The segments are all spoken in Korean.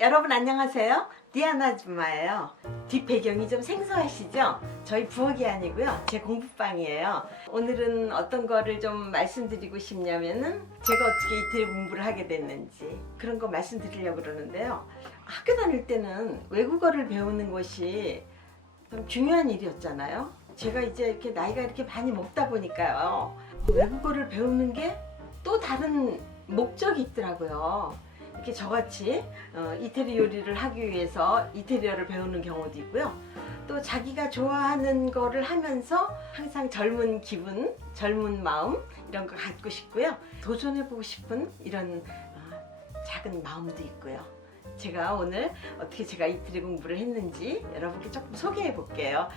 여러분 안녕하세요. 디아나 아줌마예요. 뒷 배경이 좀 생소하시죠? 저희 부엌이 아니고요. 제 공부방이에요. 오늘은 어떤 거를 좀 말씀드리고 싶냐면은 제가 어떻게 이태리 공부를 하게 됐는지 그런 거 말씀드리려고 그러는데요. 학교 다닐 때는 외국어를 배우는 것이 좀 중요한 일이었잖아요. 제가 이제 이렇게 나이가 이렇게 많이 먹다 보니까요. 외국어를 배우는 게 또 다른 목적이 있더라고요. 이렇게 저같이 어, 이태리 요리를 하기 위해서 이태리어를 배우는 경우도 있고요. 또 자기가 좋아하는 거를 하면서 항상 젊은 기분, 젊은 마음 이런 거 갖고 싶고요. 도전해보고 싶은 이런 어, 작은 마음도 있고요. 제가 오늘 어떻게 제가 이태리 공부를 했는지 여러분께 조금 소개해 볼게요.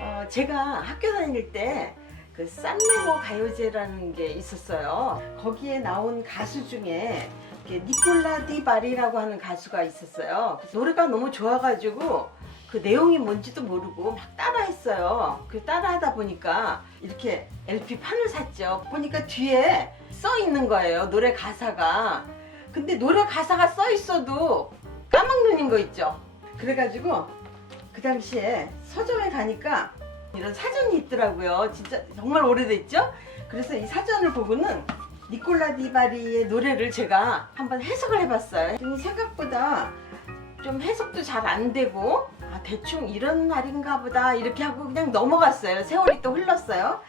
어, 제가 학교 다닐 때 그 산레모 가요제라는 게 있었어요. 거기에 나온 가수 중에 이렇게 니콜라 디 바리라고 하는 가수가 있었어요. 노래가 너무 좋아가지고 그 내용이 뭔지도 모르고 막 따라했어요. 그 따라하다 보니까 이렇게 LP 판을 샀죠. 보니까 뒤에 써 있는 거예요. 노래 가사가. 근데 노래 가사가 써 있어도 까막눈인 거 있죠. 그래가지고 그 당시에 서점에 가니까 이런 사전이 있더라고요. 진짜 정말 오래됐죠? 그래서 이 사전을 보고는 니콜라 디바리의 노래를 제가 한번 해석을 해봤어요. 생각보다 좀 해석도 잘 안 되고 아, 대충 이런 날인가 보다 이렇게 하고 그냥 넘어갔어요. 세월이 또 흘렀어요.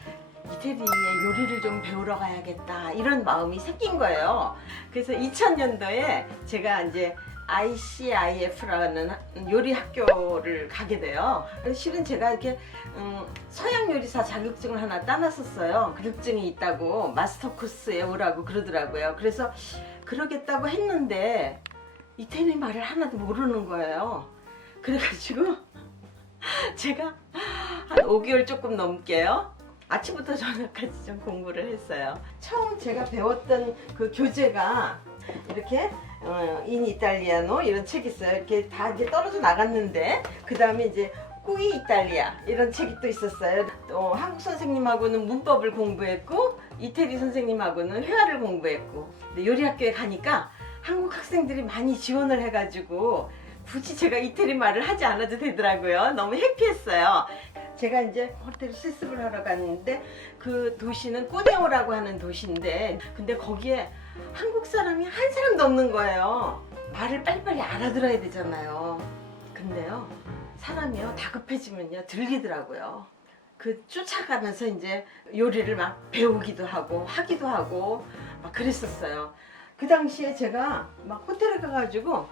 이태리의 요리를 좀 배우러 가야겠다 이런 마음이 생긴 거예요. 그래서 2000년도에 제가 이제 ICIF라는 요리 학교를 가게 돼요. 실은 제가 이렇게 음, 서양 요리사 자격증을 하나 따놨었어요. 자격증이 있다고 마스터 코스에 오라고 그러더라고요. 그래서 그러겠다고 했는데 이태리 말을 하나도 모르는 거예요. 그래가지고 제가 한 5개월 조금 넘게요. 아침부터 저녁까지 좀 공부를 했어요. 처음 제가 배웠던 그 교재가 이렇게 어, 인 이탈리아노 이런 책이 있어요. 이렇게 다 이제 떨어져 나갔는데 그 다음에 이제 꾸이 이탈리아 이런 책이 또 있었어요. 또 한국 선생님하고는 문법을 공부했고 이태리 선생님하고는 회화를 공부했고 근데 요리 학교에 가니까 한국 학생들이 많이 지원을 해가지고 굳이 제가 이태리 말을 하지 않아도 되더라고요. 너무 해피했어요. 제가 이제 호텔 실습을 하러 갔는데 그 도시는 꼬네오라고 하는 도시인데 근데 거기에 한국 사람이 한 사람도 없는 거예요. 말을 빨리빨리 알아들어야 되잖아요. 근데요, 사람이요, 다급해지면요, 들리더라고요. 그 쫓아가면서 이제 요리를 막 배우기도 하고, 하기도 하고, 막 그랬었어요. 그 당시에 제가 막 호텔에 가가지고, 막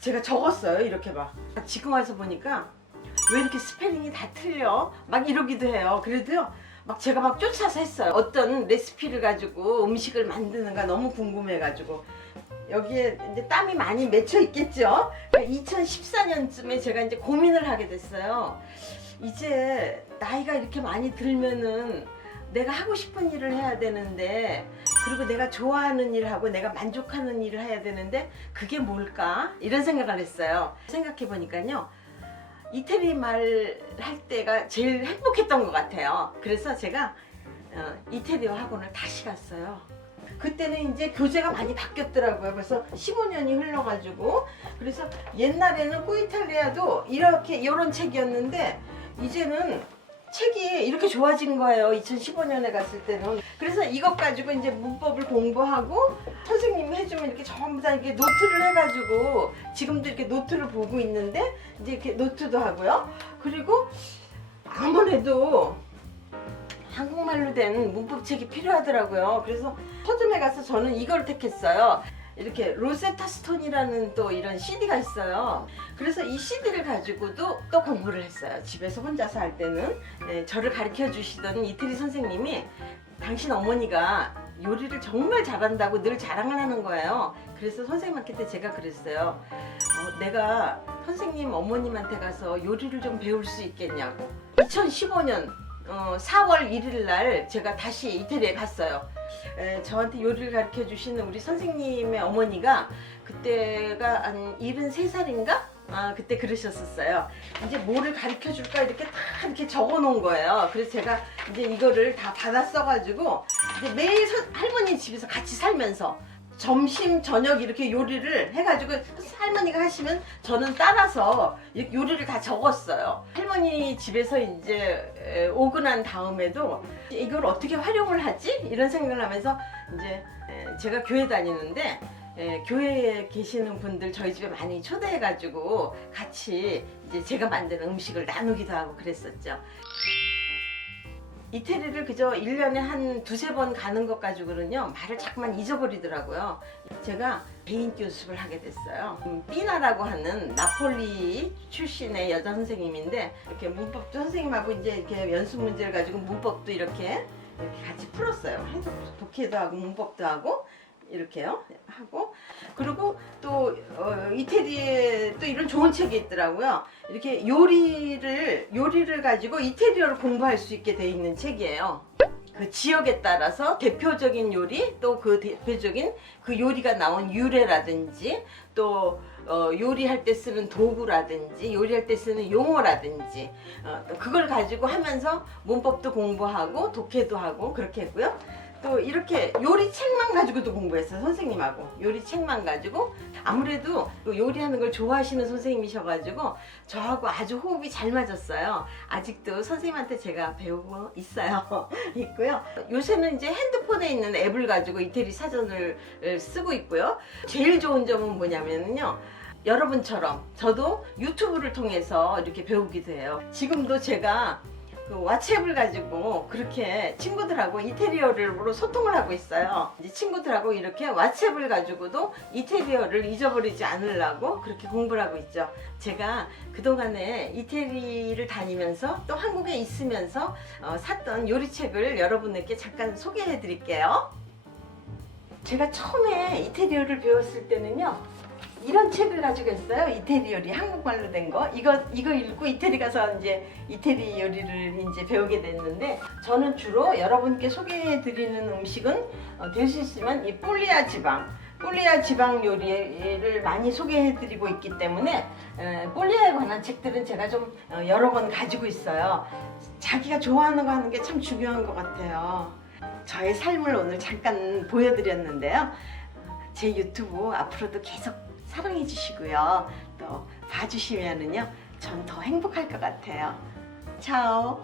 제가 적었어요, 이렇게 막. 지금 와서 보니까, 왜 이렇게 스페링이 다 틀려? 막 이러기도 해요. 그래도요, 막 제가 막 쫓아서 했어요. 어떤 레시피를 가지고 음식을 만드는가 너무 궁금해가지고 여기에 이제 땀이 많이 맺혀 있겠죠. 2014년쯤에 제가 이제 고민을 하게 됐어요. 이제 나이가 이렇게 많이 들면은 내가 하고 싶은 일을 해야 되는데 그리고 내가 좋아하는 일을 하고 내가 만족하는 일을 해야 되는데 그게 뭘까? 이런 생각을 했어요. 생각해 보니까요. 이태리 말 할 때가 제일 행복했던 것 같아요. 그래서 제가 어, 이태리어 학원을 다시 갔어요. 그때는 이제 교재가 많이 바뀌었더라고요. 그래서 15년이 흘러가지고 그래서 옛날에는 꾸이탈리아도 이렇게 이런 책이었는데 이제는 책이 이렇게 좋아진 거예요. 2015년에 갔을 때는. 그래서 이것 가지고 이제 문법을 공부하고 선생님이 해주면 이렇게 전부 다 이렇게 노트를 해가지고 지금도 이렇게 노트를 보고 있는데 이제 이렇게 노트도 하고요. 그리고 아무래도 한국말로 된 문법책이 필요하더라고요. 그래서 서점에 가서 저는 이걸 택했어요. 이렇게 로세타 스톤이라는 또 이런 CD가 있어요. 그래서 이 CD를 가지고도 또 공부를 했어요. 집에서 혼자서 할 때는 네, 저를 가르쳐 주시던 이태리 선생님이 당신 어머니가 요리를 정말 잘한다고 늘 자랑을 하는 거예요. 그래서 선생님한테 제가 그랬어요. 어, 내가 선생님 어머님한테 가서 요리를 좀 배울 수 있겠냐고. 2015년 어, 4월 1일 날 제가 다시 이태리에 갔어요. 에, 저한테 요리를 가르쳐 주시는 우리 선생님의 어머니가 그때가 한 73살인가? 아, 그때 그러셨었어요. 이제 뭐를 가르쳐 줄까 이렇게 다 이렇게 적어 놓은 거예요. 그래서 제가 이제 이거를 다 받아 써가지고 이제 매일 선- 할머니 집에서 같이 살면서 점심 저녁 이렇게 요리를 해가지고 할머니가 하시면 저는 따라서 요리를 다 적었어요. 할머니 집에서 이제 에, 오고 난 다음에도 이걸 어떻게 활용을 하지 이런 생각을 하면서 이제 에, 제가 교회 다니는데 에, 교회에 계시는 분들 저희 집에 많이 초대해가지고 같이 이제 제가 만드는 음식을 나누기도 하고 그랬었죠. 이태리를 그저 1년에 한 두세 번 가는 것 가지고는요 말을 자꾸만 잊어버리더라고요. 제가 개인 교습을 하게 됐어요. 음, 삐나라고 하는 나폴리 출신의 여자 선생님인데 이렇게 문법도 선생님하고 이제 이렇게 연습 문제를 가지고 문법도 이렇게 이렇게 같이 풀었어요. 해서 독해도 하고 문법도 하고 이렇게요 하고 그리고 또 어, 이태리에 또 이런 좋은 책이 있더라고요. 이렇게 요리를 요리를 가지고 이태리어를 공부할 수 있게 돼 있는 책이에요. 그 지역에 따라서 대표적인 요리 또 그 대표적인 그 요리가 나온 유래라든지 또 어, 요리할 때 쓰는 도구라든지 요리할 때 쓰는 용어라든지 어, 또 그걸 가지고 하면서 문법도 공부하고 독해도 하고 그렇게 했고요. 또 이렇게 요리 책만 가지고도 공부했어요 선생님하고. 요리 책만 가지고. 아무래도 그 요리하는 걸 좋아하시는 선생님이셔가지고 저하고 아주 호흡이 잘 맞았어요. 아직도 선생님한테 제가 배우고 있어요 있고요. 요새는 이제 핸드폰에 있는 앱을 가지고 이태리 사전을 에, 쓰고 있고요. 제일 좋은 점은 뭐냐면요. 여러분처럼 저도 유튜브를 통해서 이렇게 배우기도 해요. 지금도 제가 그 왓츠앱을 가지고 그렇게 친구들하고 이태리어로 소통을 하고 있어요. 이제 친구들하고 이렇게 왓츠앱을 가지고도 이태리어를 잊어버리지 않으려고 그렇게 공부를 하고 있죠. 제가 그동안에 이태리를 다니면서 또 한국에 있으면서 어, 샀던 요리책을 여러분에게 잠깐 소개해 드릴게요. 제가 처음에 이태리어를 배웠을 때는요. 이런 책을 가지고 있어요. 이태리 요리 한국말로 된 거. 이거 이거 읽고 이태리 가서 이제 이태리 요리를 이제 배우게 됐는데 저는 주로 여러분께 소개해 드리는 음식은 어, 될 수 있으면 이 폴리아 지방 폴리아 지방 요리를 많이 소개해 드리고 있기 때문에 에, 폴리아에 관한 책들은 제가 좀 어, 여러 권 가지고 있어요. 자기가 좋아하는 거 하는 게 참 중요한 것 같아요. 저의 삶을 오늘 잠깐 보여드렸는데요. 제 유튜브 앞으로도 계속 사랑해 주시고요. 또 봐주시면은요, 전 더 행복할 것 같아요. 차오.